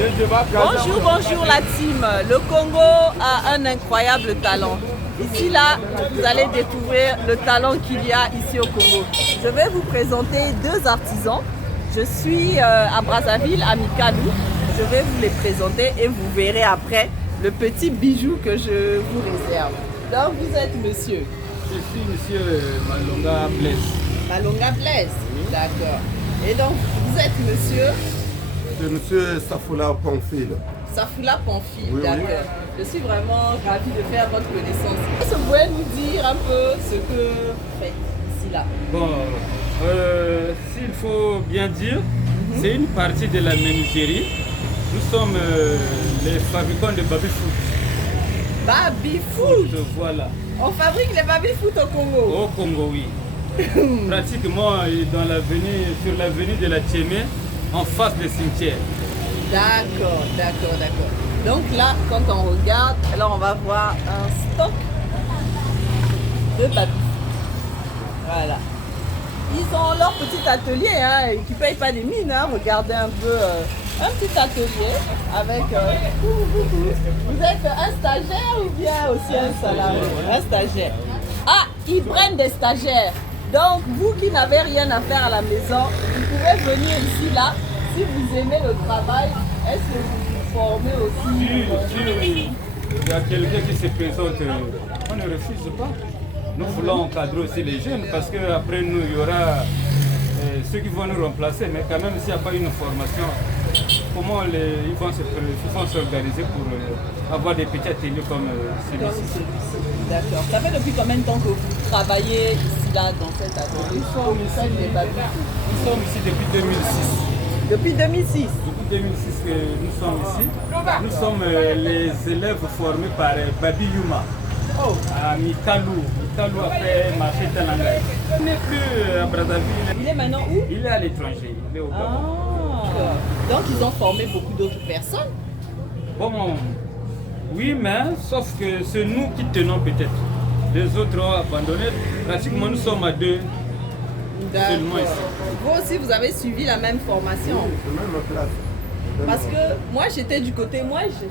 Bonjour, bonjour la team. Le Congo a un incroyable talent. Ici, là, vous allez découvrir le talent qu'il y a ici au Congo. Je vais vous présenter deux artisans. Je suis à Brazzaville, à Mikalou. Je vais vous les présenter et vous verrez après le petit bijou que je vous réserve. Donc, vous êtes monsieur? Je suis monsieur Malonga Blaise. Malonga Blaise, d'accord. Et donc, vous êtes monsieur? C'est monsieur Safoula Pamphile. Safoula Pamphile, oui, d'accord. Oui. Je suis vraiment ravie de faire votre connaissance. Est-ce que vous pouvez nous dire un peu ce que vous faites ici là? Bon, s'il faut bien dire, c'est une partie de la menuiserie. Nous sommes les fabricants de baby-foot. Baby-foot? Voilà. On fabrique les baby-foot au Congo? Au Congo, oui. Pratiquement dans sur l'avenue de la Tchémé, en face des cimetières. D'accord, d'accord, d'accord. Donc là, quand on regarde, alors on va voir un stock de baby-foot. Voilà. Ils ont leur petit atelier, hein, qui ne paye pas des mines. Hein. Regardez un peu, un petit atelier avec... Vous êtes un stagiaire ou bien aussi un salarié? Un stagiaire. Ah, ils prennent des stagiaires. Donc, vous qui n'avez rien à faire à la maison, vous pouvez venir ici, là. Si vous aimez le travail, est-ce que vous vous formez aussi? Si il y a quelqu'un qui se présente, on ne refuse pas. Nous voulons encadrer aussi les jeunes parce qu'après nous, il y aura ceux qui vont nous remplacer. Mais quand même, s'il n'y a pas une formation, comment ils vont s'organiser pour avoir des petits ateliers comme celui-ci? D'accord. Ça fait depuis combien de temps que vous travaillez ici, là, dans cet atelier? Nous sommes ici depuis 2006. Depuis 2006? Depuis 2006 que nous sommes ici. Nous sommes les élèves formés par Babi Yuma. Oh. À Mikalou. Mikalou a fait marché Talanga. Il n'est plus à Brazzaville. Il est maintenant où? Il est à l'étranger. Il est au Gabon. Ah. Donc ils ont formé beaucoup d'autres personnes? Bon, oui, mais sauf que c'est nous qui tenons peut-être. Les autres ont abandonné. Pratiquement nous sommes à deux. Seulement ici. Vous aussi, vous avez suivi la même formation? Oui, même classe. Parce que moi, j'étais du côté,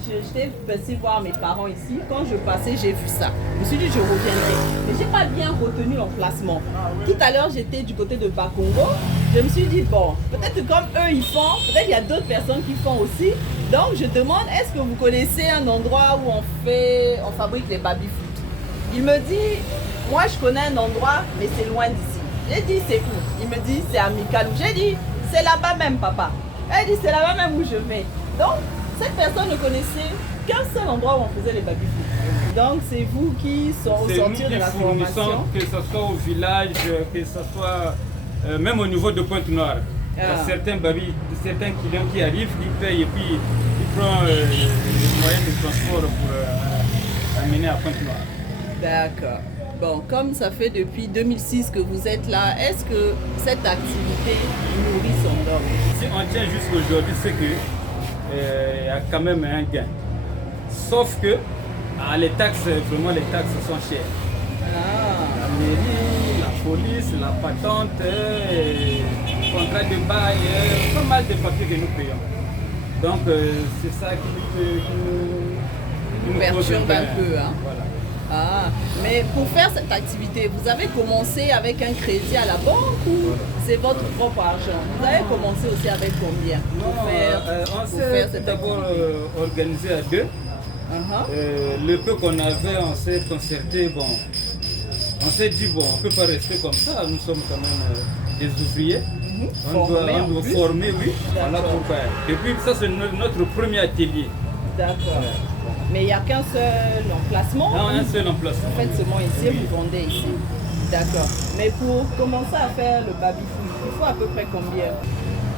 j'étais passé voir mes parents ici. Quand je passais, j'ai vu ça. Je me suis dit, je reviendrai. Mais je n'ai pas bien retenu l'emplacement. Tout à l'heure, j'étais du côté de Bakongo. Je me suis dit, bon, peut-être que comme eux, ils font, peut-être qu'il y a d'autres personnes qui font aussi. Donc, je demande, est-ce que vous connaissez un endroit où on fabrique les baby-foot? Il me dit, moi, je connais un endroit, mais c'est loin d'ici. J'ai dit, c'est où? Il me dit, c'est à Mikalou. J'ai dit, c'est là-bas même, papa. Elle dit, c'est là-bas même où je vais. Donc, cette personne ne connaissait qu'un seul endroit où on faisait les baby-foot. Donc, c'est vous qui sont au sortir de la formation. Que ce soit au village, que ce soit même au niveau de Pointe-Noire. Il y a certains clients qui arrivent, qui payent et puis ils prennent les moyens de transport pour amener à Pointe-Noire. D'accord. Bon, comme ça fait depuis 2006 que vous êtes là, est-ce que cette activité nourrit son homme? Si on tient jusqu'aujourd'hui, c'est qu'il y a quand même un gain. Sauf que les taxes, vraiment les taxes sont chères. La mairie, la police, la patente, contrat de bail, pas mal de papiers que nous payons. Donc c'est ça qui nous perturbe un peu. Hein? Voilà. Ah, mais pour faire cette activité, vous avez commencé avec un crédit à la banque ou c'est votre propre argent? Vous avez commencé aussi avec combien on s'est d'abord organisé à deux. Le peu qu'on avait, on s'est concerté. Bon, on s'est dit, bon, on ne peut pas rester comme ça. Nous sommes quand même des ouvriers. On doit former, oui. Voilà pourquoi. Et puis ça, c'est notre premier atelier. D'accord. Mais il n'y a qu'un seul emplacement? Non, un seul emplacement. En fait, seulement ici, vous vendez ici. D'accord. Mais pour commencer à faire le baby-foot, il faut à peu près combien?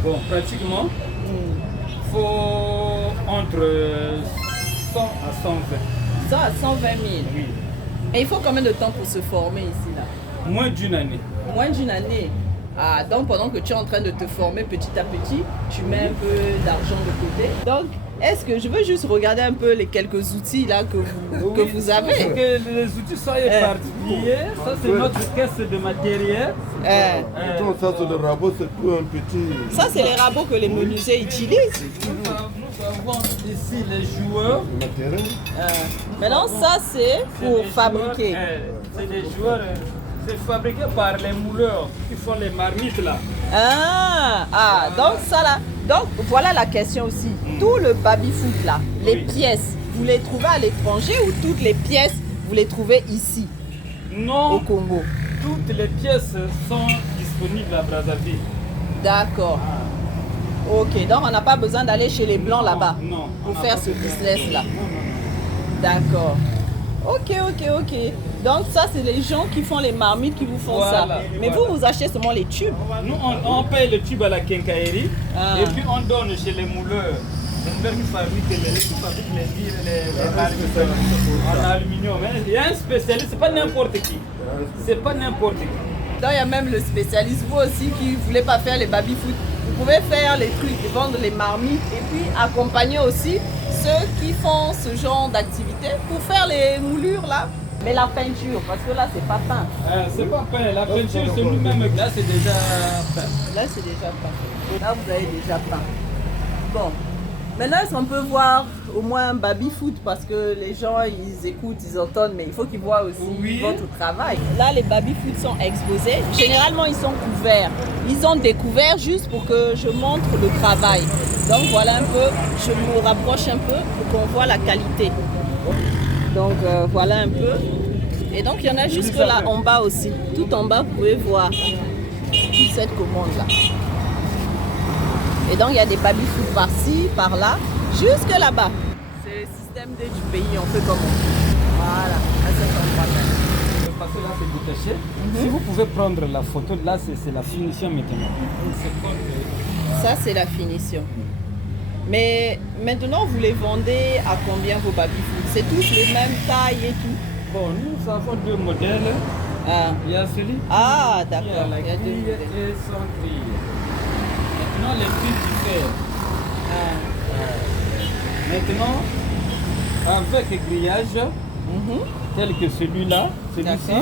Bon, pratiquement, il faut entre 100 à 120. 100 à 120 000? Oui. Et il faut combien de temps pour se former ici, là? Moins d'une année. Moins d'une année? Ah, donc pendant que tu es en train de te former petit à petit, tu mets un peu d'argent de côté. Donc, est-ce que je veux juste regarder un peu les quelques outils là que vous avez? Que les outils sont éparpillés. Ça, c'est notre caisse de matériel. Ça, c'est le rabot, c'est plus un petit... Ça, c'est les rabots que les menuisiers utilisent. avons ici les joueurs. Maintenant, ça c'est pour les fabriquer. joueurs, c'est des joueurs, c'est fabriqué par les mouleurs qui font les marmites là. Donc ça là. Donc voilà la question aussi. Tout le baby-foot là, les pièces, vous les trouvez à l'étranger ou toutes les pièces, vous les trouvez ici, Non, au Congo? toutes les pièces sont disponibles à Brazzaville. D'accord. Ok, donc on n'a pas besoin d'aller chez les Blancs là-bas Non. pour faire ce business-là. D'accord. Ok. Donc ça, c'est les gens qui font les marmites qui vous font ça. Mais vous achetez seulement les tubes. Nous, on paye le tube à la quincaillerie et puis on donne chez les mouleurs. Les mouleurs qui fabriquent les vires, les marmites en aluminium. Il y a un spécialiste, c'est pas n'importe qui. C'est pas n'importe qui. Donc il y a même le spécialiste, vous aussi, qui ne voulez pas faire les baby-foot. Vous pouvez faire les trucs, vendre les marmites et puis accompagner aussi ceux qui font ce genre d'activité pour faire les moulures là. Mais la peinture, parce que là c'est pas peint. C'est pas peint, la peinture c'est nous-mêmes. Là c'est déjà peint. Là c'est déjà peint. Là vous avez déjà peint. Bon. Maintenant, est-ce qu'on peut voir au moins un baby-foot parce que les gens, ils écoutent, ils entendent, mais il faut qu'ils voient aussi votre travail. Là, les baby-foot sont exposés. Généralement, ils sont couverts. Ils ont découvert juste pour que je montre le travail. Donc, voilà un peu, je me rapproche un peu pour qu'on voit la qualité. Donc, voilà un peu. Et donc, il y en a jusque là en bas aussi. Tout en bas, vous pouvez voir toute cette commande-là. Et donc, il y a des baby-foot par-ci, par-là, jusque là-bas. C'est le système D du pays, on fait comme on. Voilà, à cet endroit-là. Parce que là, c'est détaché. Si vous pouvez prendre la photo, là, c'est la finition maintenant. Ça, c'est la finition. Mais maintenant, vous les vendez à combien vos baby-foot? C'est tous les mêmes tailles et tout? Bon, nous avons deux modèles. Il y a celui d'accord. qui a la grille et sans grille. Maintenant, les prix diffèrent. Maintenant, avec grillage, tel que celui-là, celui-ci,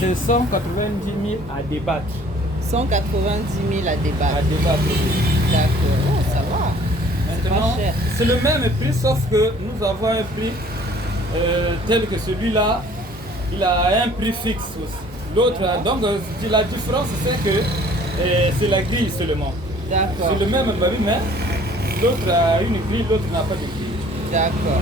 c'est 190 000 à débattre. 190 000 à débattre. D'accord. Oh, ça va. Maintenant, c'est le même prix, sauf que nous avons un prix tel que celui-là, il a un prix fixe aussi. L'autre, donc la différence, c'est que c'est la grille seulement. D'accord. C'est le même baby, mais l'autre a une grille, l'autre n'a pas de grille. D'accord.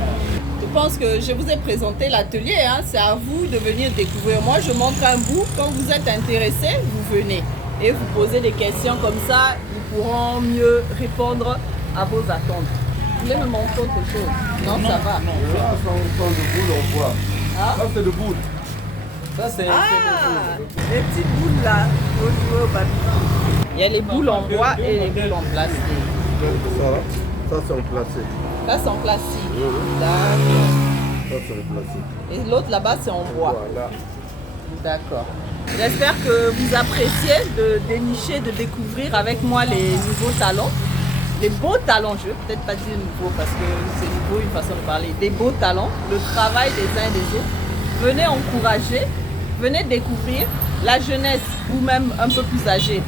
Je pense que je vous ai présenté l'atelier, hein. C'est à vous de venir découvrir. Moi, je montre un bout. Quand vous êtes intéressé, vous venez et vous posez des questions comme ça. Ils pourront mieux répondre à vos attentes. Vous voulez me montrer autre chose? Non, ça va. Là, sont de boules, on voit. Ça, c'est de boules. Ça, c'est les petites boules là, au niveau baby. Il y a les boules en bois et les boules en plastique. Ça c'est en plastique. Ça, c'est en plastique. D'accord. Ça c'est en plastique. Et l'autre là-bas, c'est en bois. Voilà. D'accord. J'espère que vous appréciez de dénicher, de découvrir avec moi les nouveaux talents. Les beaux talents, je ne vais peut-être pas dire nouveau parce que c'est nouveau, une façon de parler. Des beaux talents, le travail des uns et des autres. Venez encourager, venez découvrir la jeunesse ou même un peu plus âgée.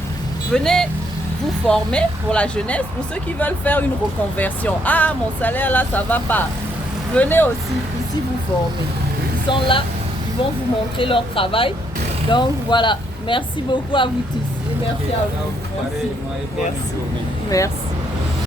Venez vous former pour la jeunesse, pour ceux qui veulent faire une reconversion. Ah, mon salaire là, ça va pas. Venez aussi ici vous former. Ils sont là, ils vont vous montrer leur travail. Donc voilà, merci beaucoup à vous tous et merci à vous. Merci. Merci.